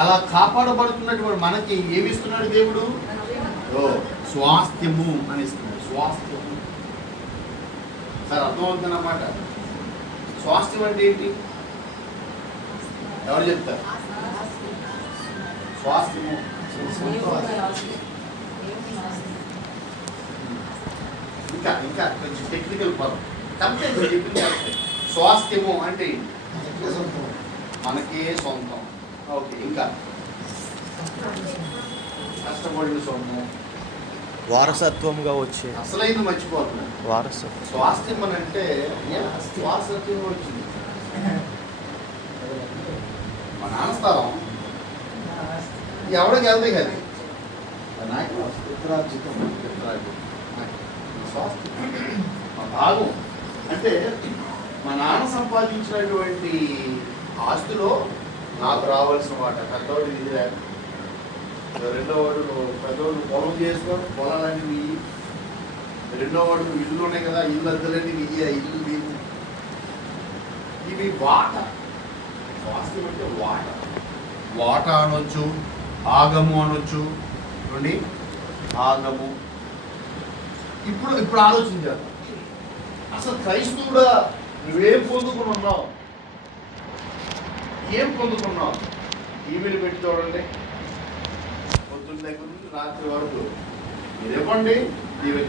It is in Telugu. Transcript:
అలా కాపాడబడుతున్నటువంటి మనకి ఏమి ఇస్తున్నాడు దేవుడు? స్వాస్థ్యము అని ఇస్తున్నాడు. స్వాస్థ్యము సార్ అర్థమవుతుందన్నమాట. స్వాస్థ్యం అంటే ఏంటి? ఎవరు చెప్తారు? స్వాస్థ్యము ఇంకా ఇంకా కొంచెం టెక్నికల్ పదం కంప్లీట్ చెప్పింది. స్వాస్థ్యము అంటే మనకే సొంతం. ఓకే, ఇంకా కష్టపడిన సొంతం, వారసత్వంగా వచ్చే అసలైన మర్చిపోతున్నాను. వారసత్వం స్వాస్థ్యం అని అంటే వారసత్వంగా వచ్చింది. మా నాన్న స్థలం ఎవడో వెళ్తాయి కదా, నాకు స్వాస్థ్యం మా భాగం. అంటే మా నాన్న సంపాదించినటువంటి ఆస్తిలో నాకు రావాల్సిన వాట. పెద్దవాడు ఇది లేక రెండో వాడు పెద్దవాడు పొలం చేసుకొని పొలాలన్నీ ఇయ్యి, రెండో వాడు ఇల్లు ఉన్నాయి కదా, ఇల్లు అద్దలన్నీ ఇయ్యి, ఇల్లు నీకు ఇవి వాట. స్వాస్థ్యం అంటే వాట. వాట అనొచ్చు, ఆగము అనొచ్చు. చూడండి, ఆగము. ఇప్పుడు ఆలోచించారు, అసలు క్రైస్తవుడా నువ్వేం పొందుకుని ఉన్నావు? ఏం పొందుకున్నావు? టీవీలు పెట్టి చూడండి, పొద్దున్న దగ్గర నుంచి రాత్రి వరకు మీరు ఇవ్వండి, టీవీ